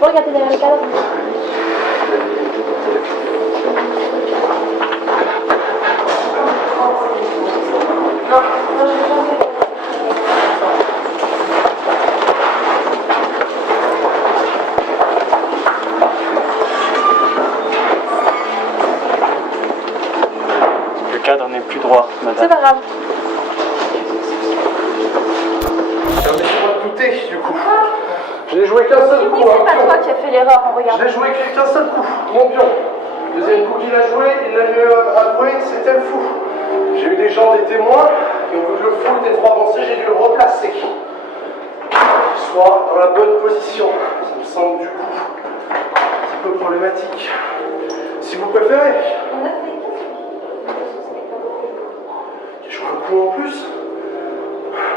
peux regarder derrière le cadre. Le cadre n'est plus droit, madame. C'est pas grave. Permettez-moi de douter, du coup. Je n'ai joué qu'un seul coup. C'est pas toi qui as fait l'erreur en regardant. Je n'ai joué qu'un seul coup, mon pion. Deuxième coup qu'il a joué, il l'a mieux avoué, c'était le fou. J'ai eu des gens, des témoins, qui ont vu que le fou était trop avancé, j'ai dû le replacer. Soit dans la bonne position. Ça me semble du coup un peu problématique. Si vous préférez. On a fait. J'ai joué un coup en plus.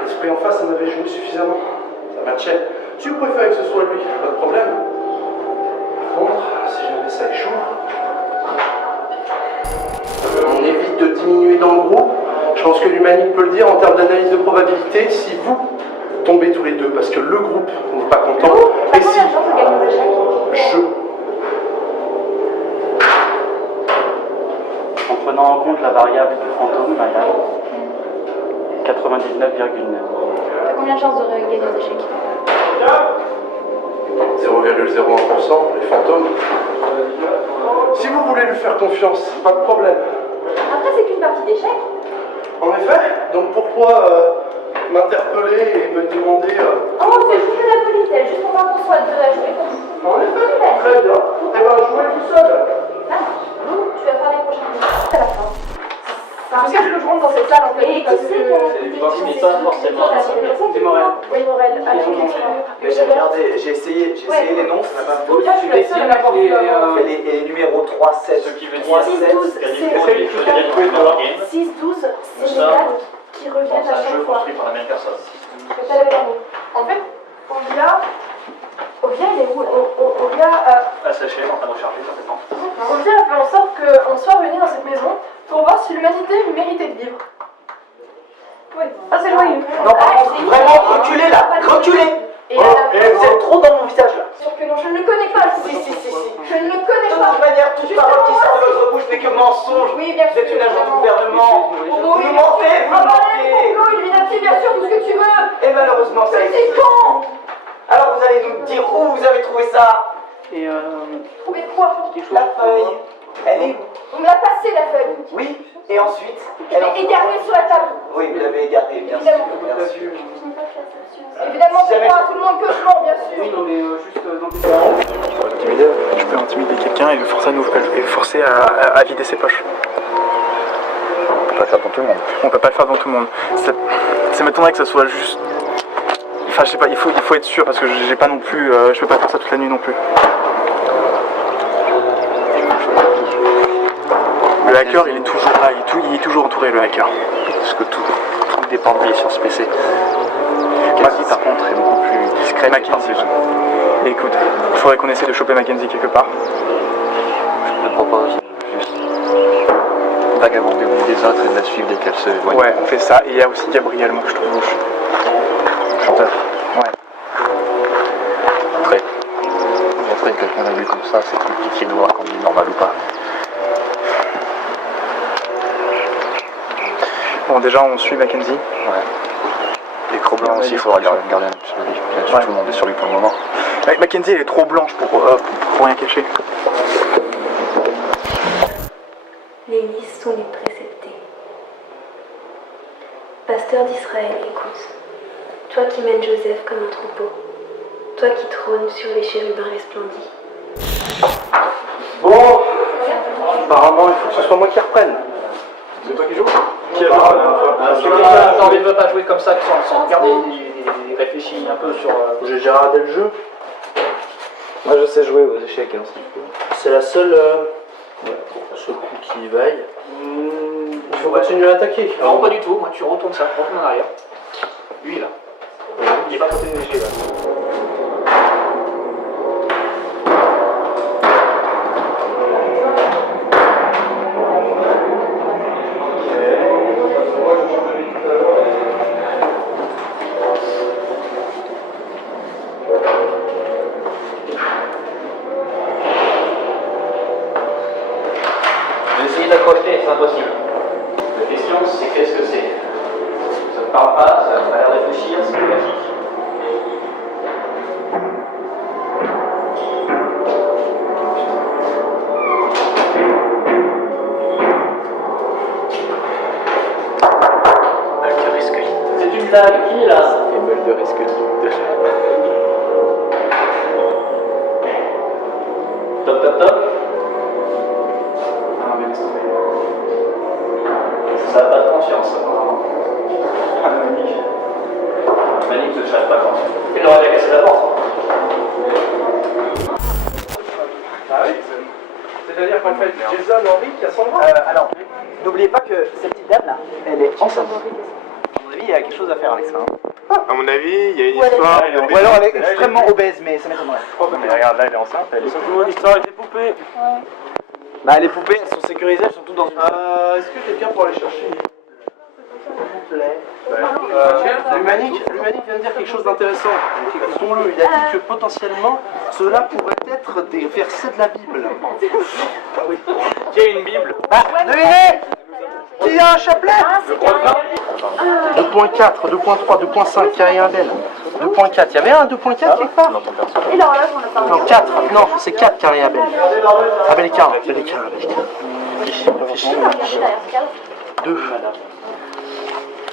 L'esprit en face, en avait joué suffisamment. Ça matchait. Si vous préférez que ce soit lui, pas de problème. Par contre, si jamais ça échoue, on évite de diminuer dans le groupe. Je pense que l'humanique peut le dire en termes d'analyse de probabilité. Si vous tombez tous les deux, parce que le groupe n'est pas content. T'as combien de chances de gagner aux échecs? En prenant en compte la variable du fantôme, madame, 99,9. T'as combien de chances de gagner aux échecs? 0,01%, les fantômes. Si vous voulez lui faire confiance, pas de problème. Après, c'est qu'une partie d'échecs. En effet, donc pourquoi m'interpeller et me demander... Oh, c'est juste de la politesse, juste pour pas qu'on soit deux à jouer comme ça. En effet, très bien. Eh ben, jouez tout seul. Ah, vous, tu vas faire les prochains minutes. C'est la fin. Jusqu'à ce que je rentre dans cette salle en fait. Et qui c'est qui a Timide pas forcément. C'est Morel. Oui, Morel. Mais j'ai regardé, j'ai essayé les noms, ça n'a pas Donc là, je suis la seule à l'avoir vu avant. fait. Et les numéros 3, 7, Ce qui veut dire 3, 6, 7, 12, c'est 6, 12, c'est les dates qui reviennent à chaque fois. par la même personne. Je vais pas la mot. En fait, Ovia, il est où là? Ovia Asséché, en train de recharger certainement. a fait en sorte qu'on soit réunis dans cette maison pour voir si l'humanité méritait de vivre. Oui. Ah, c'est joyeux. Non, par contre, vraiment, reculez là, reculez. Et Oh, vous êtes trop dans mon visage là. Sûr que non, je ne le connais pas. Si. Je ne le connais De pas. toute manière, toute Justement, parole qui sort de moi, votre bouche n'est que mensonge. Oui, bien Vous êtes sûr, une agent du vraiment. gouvernement. Complot, Vous mentez, vous mentez. complot, Illuminati, bien sûr, tout ce que tu veux. Et malheureusement, ça C'est existe. con. Alors vous allez nous dire où vous avez trouvé ça. Et Trouvez quoi? La feuille. Elle est où? On me l'a passé la feuille. Oui. Et ensuite Elle est égarée sur la table. Oui, vous l'avez égarée, bien sûr. Évidemment. Bien sûr. Évidemment, Si c'est jamais- pas à tout le monde que je mens, bien sûr. non mais juste Je peux intimider quelqu'un et le forcer à vider ses poches. On peut pas le faire pour tout le monde. On peut pas le faire devant tout le monde. Ça m'étonnerait que ça soit juste... Enfin, je sais pas, il faut être sûr parce que j'ai pas non plus... je peux pas faire ça toute la nuit non plus. Le hacker, il est toujours là, il est toujours entouré, le hacker. Parce que tout dépend de lui sur ce PC. Mackenzie, par contre, est beaucoup plus discret. Mackenzie. Écoute, il faudrait qu'on essaie de choper Mackenzie quelque part. Je te propose juste vagabonder au milieu des autres et de la suivre dès qu'elle se éloigne. Ouais, on fait ça. Et il y a aussi Gabriel, moi, que je trouve louche. Chanteur. Ouais. Après, montrer que quelqu'un l'a vu comme ça, c'est compliqué de voir quand il est normal ou pas. Bon, déjà, on suit Mackenzie. Ouais. Les Cro-Blancs aussi, il faudra garder un œil sur lui. Bien sûr, Ouais. tout le monde est sur lui pour le moment. Mackenzie, elle est trop blanche pour rien cacher. Les listes sont les préceptés. Pasteur d'Israël, écoute. Toi qui mènes Joseph comme un troupeau. Toi qui trônes sur les chérubins resplendis. Bon, apparemment, il faut que ce soit moi qui reprenne. C'est toi qui joues? Qui a joué la dernière fois? Attends, il ne veut pas jouer comme ça sans regarder, il réfléchit un peu sur... J'ai déjà regardé le jeu. Moi je sais jouer aux échecs, hein, si tu veux. C'est la seule... seul coup qui vaille. Il faut continuer à attaquer. Non, pas du tout, moi tu retournes ça, retourne en arrière. Lui là. Il est pas côté léger là. s'accrocher, c'est impossible. La question, c'est qu'est-ce que c'est? Ça ne parle pas, ça n'a pas l'air de réfléchir, c'est magique. C'est une blague, qui est là? Et Mulder est-ce que Toc toc toc. Ah, mais laisse tomber. Ça n'a pas de conscience, apparemment. Ah, Manique. Manique ne cherche pas de conscience. Il aurait bien cassé la porte. Ah oui. C'est-à-dire qu'en fait, Jason Henry qui a son droit. Alors, n'oubliez pas que cette petite dame-là, elle est enceinte. À mon avis, il y a quelque chose à faire avec ça. Hein. À mon avis, il y a une histoire. Ou alors elle est extrêmement obèse, mais ça m'étonnerait. Mais regarde, là, elle est enceinte. Elle est surtout l'histoire avec les poupées. Bah, les poupées, elles sont sécurisées, elles sont toutes dans une. Est-ce que quelqu'un pourrait aller chercher s'il vous plaît. L'humanique vient de dire quelque chose d'intéressant. Écoutons-le, il a dit que potentiellement cela pourrait être des versets de la Bible. Ah oui. Qui a une Bible? Devinez! Il y a un chapelet! 2.4, 2.3, 2.5, Thierry Indel. 2.4, il y avait un 2.4 quelque part? Et l'horloge, on a parlé. Non, 4, non, c'est 4 Thierry Abel. Abel Écart, Abel Écart, Abel Écart. Réfléchis. 2.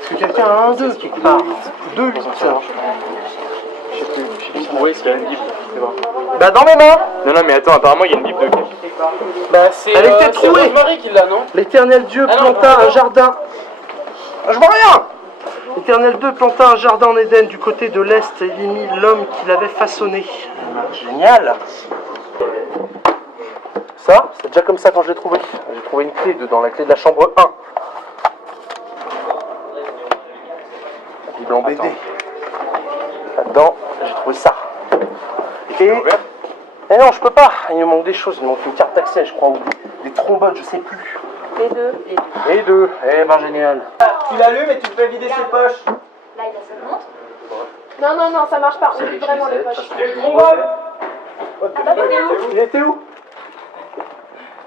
Est-ce que quelqu'un a un 2 quelque part? 2, 8. Oui, c'est une Bible. C'est bon. Bah dans mes mains! Non, mais attends, apparemment, il y a une Bible de qui? Bah c'est Marie qui l'a, non? L'Éternel Dieu planta un jardin. Ah, je vois rien! L'Éternel Dieu planta un jardin en Éden du côté de l'Est et il y mit l'homme qu'il avait façonné. Génial! Ça, c'est déjà comme ça quand je l'ai trouvé. J'ai trouvé une clé dedans, la clé de la chambre 1. La Bible en BD. Là-dedans, j'ai trouvé ça. Et non, je peux pas. Il me manque des choses. Il me manque une carte d'accès, je crois, ou des trombones, je sais plus. Les deux. Et 2. Eh ben génial. Tu l'allumes et tu peux vider ses poches. Là, il a sa montre. Non, ça marche pas. On vide vraiment les poches. Il était où?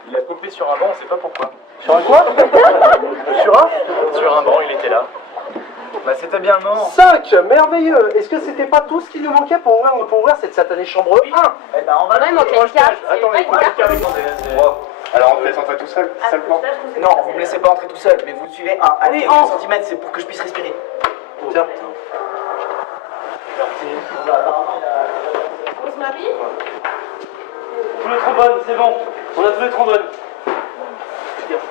Il a pompé sur un banc, on sait pas pourquoi. Sur un quoi? Sur un banc, il était là. Bah, c'était bien le moment. 5, merveilleux. Est-ce que c'était pas tout ce qu'il nous manquait pour ouvrir cette satanée chambre 1? Eh ben, on va Non, il manquait une carte. Attendez, alors on te laisse entrer tout seul, c'est ça le plan? Non, vous me laissez pas entrer tout seul, mais vous me suivez un. Allez, 1 cm, c'est pour que je puisse respirer. Tiens. Rosemary. Tous les trombones, c'est bon. On a tous les trombones.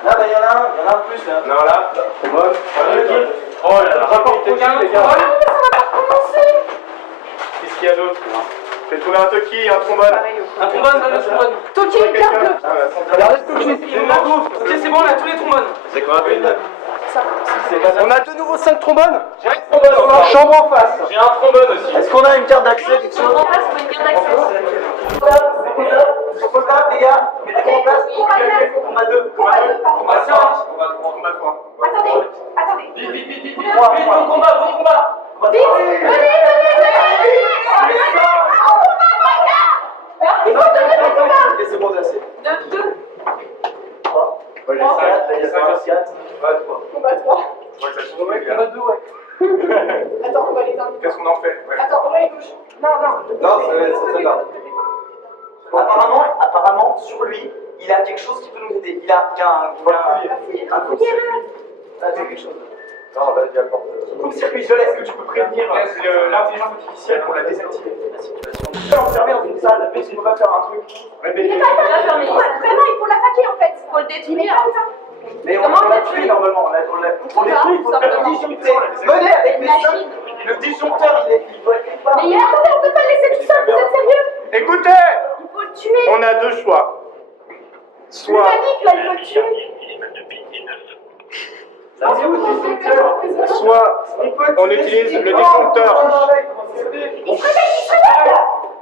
Là, bah, il y en a un de plus là. Non, là, trombone. Oh là là, quelqu'un les gars. Qu'est-ce qu'il y a d'autre? J'ai trouvé un toki, un trombone. un trombone, un trombone. Toki, une carte bleue. Regardez ce que j'ai. Ok, c'est bon, on a tous les trombones. C'est quoi? On a de nouveau 5 trombones. J'ai un trombone. Chambre en face. J'ai un trombone aussi. Est-ce qu'on a une carte d'accès, quelque chose? En place, faut une carte d'accès. Faut là, les gars, mettez-vous en place. On a 2. On va 5. Combat 3. Attendez. Vite, bon combat. Ok, c'est bon, c'est assez. 2. 3. Ouais, j'ai 5. 4. Combat 3. Ouais, ça suffit, Combat 2, ouais. Attends, on va l'éteindre. Qu'est-ce qu'on en fait? Ouais. Attends, on va les toucher. Non. Non, c'est celle-là. Apparemment, sur lui, il a quelque chose qui peut nous aider. Il a un coup. Ah, c'est quelque chose. Non, vas-y, apporte. Coup-de-circuit, est-ce que tu peux prévenir L'intelligence artificielle pour la désactiver. enfermé dans une salle, mais tu peux pas faire un truc. Il est pas fermé. Vraiment, il faut l'attaquer en fait. Il faut le détruire. Mais on Comment on l'a détruit tué normalement. On détruit, il faut faire le disjoncteur. Simplement. Venez avec mes Machine. seins. Le disjoncteur, il doit être quelque part. Mais attendez, on peut pas le laisser tout seul, vous êtes sérieux? Écoutez, Il faut le tuer. on a deux choix. Soit Panique là, il faut le tuer. C'est où le disjoncteur? Soit on utilise le disjoncteur.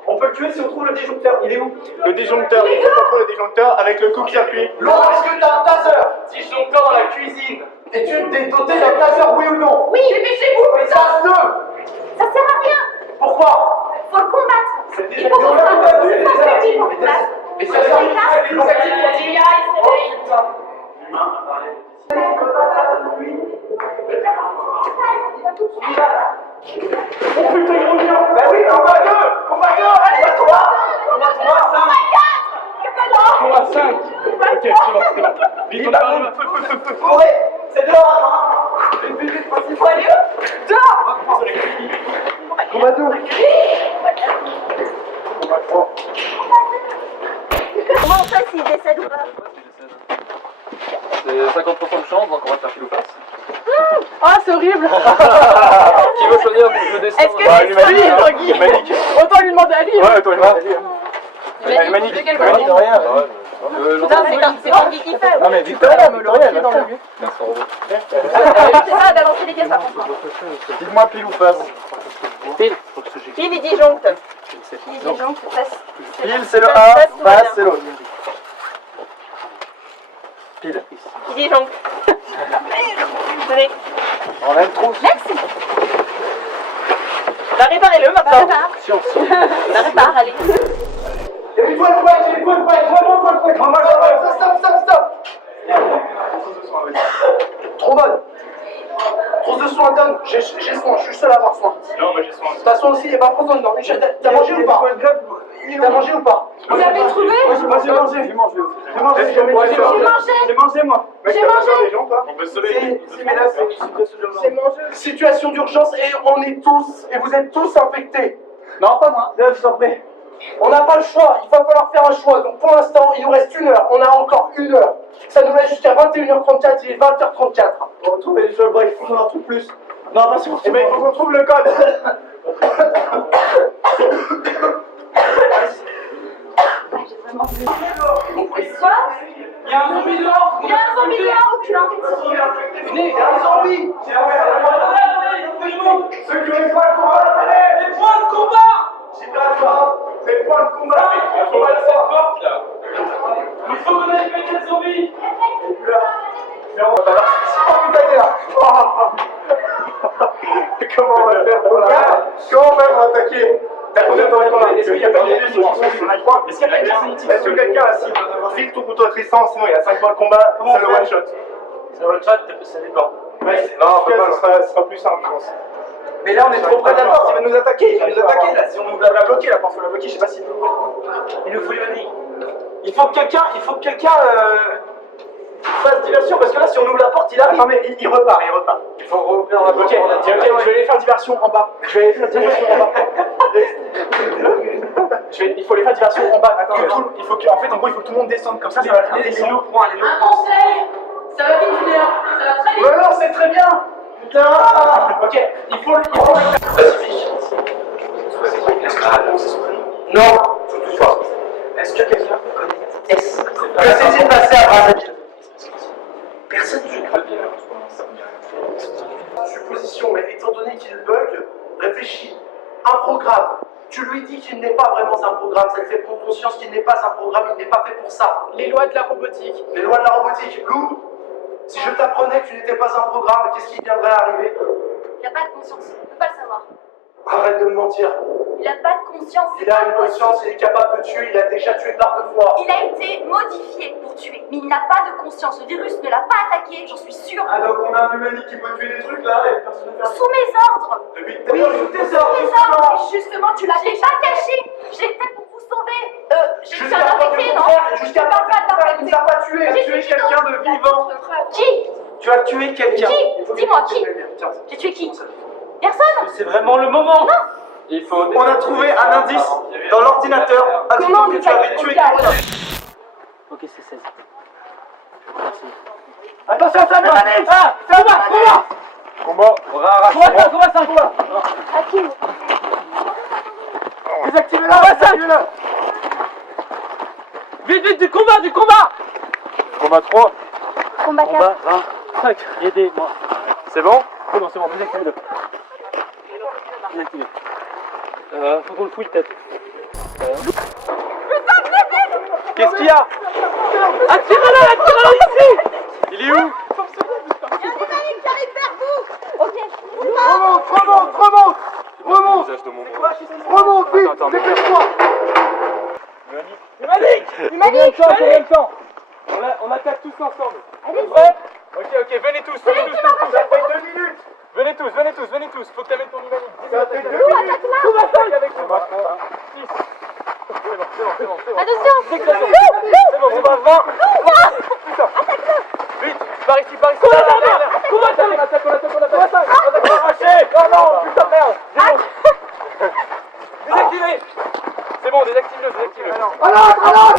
On peut le tuer si on trouve le disjoncteur. Il est où? Le disjoncteur, il faut qu'on trouve le disjoncteur avec le coupe-circuit. Laurent, est-ce que t'as un taser? Disjoncteur dans la cuisine. Et tu t'es doté d'un taser, oui ou non? Oui, mais chez vous, Mais putain. ça se Ça sert à rien. Pourquoi? Faut le combattre. Il Mais faut on qu'on l'a fasse combattu, un les stratégie armes. pour combattre. Mais ça sert à rien. Il se réveille. Bah oui, combat 2, allez, combat 3, Combat 5. Ok, c'est bon. Vite, on parle. courez, c'est dehors, hein. Il faut aller où? Dehors. Combat 2. Comment on fait s'il décède ou pas? C'est 50% de chance, donc on va faire pile ou face. Ah, c'est horrible. Qui veut choisir le destin? Est-ce que Bah, c'est l'humanité, lui, hein. Tanguy? L'humanité. Autant lui demander à lui. Ouais, toi, l'humanité. L'humanité, de quel côté? De rien. Non, c'est Tanguy qui fait. Non mais Victoria, me le repied dans le but. C'est ça, elle a lancé les gars, ça prend pas. Dites-moi pile ou face. Pile et disjoncte. Pile et disjoncte, face. Pile c'est le 1, Face, tout va face bien. c'est l'autre. Pile. Pile et disjoncte. Désolé. On aime trop. Merci. Bah, réparez-le maintenant. La répare, allez. Stop. Trop bonne. Trousse de soin donne. J'ai soin, je suis seul à avoir soin. Non, mais j'ai soin. T'as soin aussi, il n'y a pas trop de non. T'as mangé ou pas? T'as mangé ou pas? Vous l'avez trouvé? Moi j'ai mangé. J'ai mangé, moi. J'ai mangé. On peut se lever. Situation d'urgence et on est tous, et vous êtes tous infectés. Non, pas moi. On n'a pas le choix, il va falloir faire un choix. Donc pour l'instant, il nous reste 1 heure. On a encore 1 heure. Ça nous laisse jusqu'à 21h34, il est 20h34. On va trouver les seuls breaks, il faut qu'on en trouve plus. Non, pas sûr. Eh ben, il faut qu'on trouve le code. Il y a un zombie dehors. Il y a un zombie dehors, reculant. Venez, il y a un zombie. Ceux qui ont les points de combat, allez, les points de combat. J'ai pas le droit. Les points de combat. Il faut mettre cette porte là. Il faut qu'on aille mettre les zombies. Oh putain, il est là. Comment on va faire pour la... Comment on va attaquer? T'as combien de temps? Est-ce qu'il y a pas de Est-ce que quelqu'un a file ton couteau à Tristan, sinon il a 5 points de combat, c'est le one shot. C'est le chat, ça dépend. Non, en tout cas, ce sera plus simple, je pense. Mais là, on est trop près de la porte, il va nous attaquer, là. Si on nous l'a bloqué, la porte, on l'a bloqué, je sais pas s'il peut l'ouvrir. Il nous faut l'humanité. Il faut que quelqu'un fasse diversion, parce que là, si on ouvre la porte, il arrive. Non, mais il repart. Il faut rouvrir la porte. Ok, je vais aller faire diversion en bas. Il faut aller faire diversion en bas. Attends, il faut que, en fait, en gros, il faut que tout le monde descende comme ça va faire des les loups points. Un conseil, ça va vite, Julien. Ça va très vite. Ouais, non, c'est très bien. Putain. Ok, il faut le faire. Non. Est-ce que quelqu'un connaît S? Que s'est-il passé à Brazzaville? Personne ne joue. Supposition, mais étant donné qu'il bug, réfléchis. Un programme. Tu lui dis qu'il n'est pas vraiment un programme, ça te fait prendre conscience qu'il n'est pas un programme, il n'est pas fait pour ça. Les lois de la robotique. Les lois de la robotique. Lou, si je t'apprenais que tu n'étais pas un programme, qu'est-ce qui viendrait arriver? Il n'a pas de conscience. Il ne peut pas le savoir. Arrête de me mentir. Il n'a pas de conscience. Il a une conscience, il est capable de tuer, il a déjà tué par 2 fois. Il a été modifié pour tuer, mais il n'a pas de conscience. Le virus ne l'a pas attaqué, j'en suis sûre. Ah donc on a un humaniste qui peut tuer des trucs là et personne ne fait rien. Sous mes ordres. Depuis tout à Oui, l'heure, sous je tes t'ai ordres. justement. Et justement, tu l'as déjà caché. J'ai fait pour vous sauver. J'ai fait Jusqu'à un preuve infecté, du non? contraire, jusqu'à parle pas de preuve il nous a pas tué, il a J'ai tué dit quelqu'un non. de vivant. Qui? Tu as tué quelqu'un. Qui? Dis-moi, qui? J'ai tué qui? Personne? C'est vraiment le moment. Il faut. On a trouvé un indice dans l'ordinateur indiquant que tu avais tué quelqu'un. Ok, c'est 16. Attention, ça va aller. Ah, Combat. combat 5. À qui? Désactivez-la, désactivez-la. Vite, du combat. Combat 3. Combat 4. 5. Aidez-moi. C'est bon? C'est bon, désactivez-le. Désactivez. Faut qu'on le fouille peut-être. Qu'est-ce qu'il y a? Attirez-le ici. Il est où? Remonte, Visage de mon bras. remonte, vite, Attends, dépêche-toi. Combien de temps? On attaque tous ensemble. Allez-y. Prêt? Ok, venez tous. Ça fait 2 minutes. Venez tous. Faut que t'amènes ton humaniste. Ça fait 2 Tout minutes. attaque là. Tout attaque avec nous. 6. C'est bon. Attention. C'est bon, 20. Putain. Vite, par ici. Cours, on attaque. Non, putain, merde. Désactivez. C'est bon, désactive-le. Alors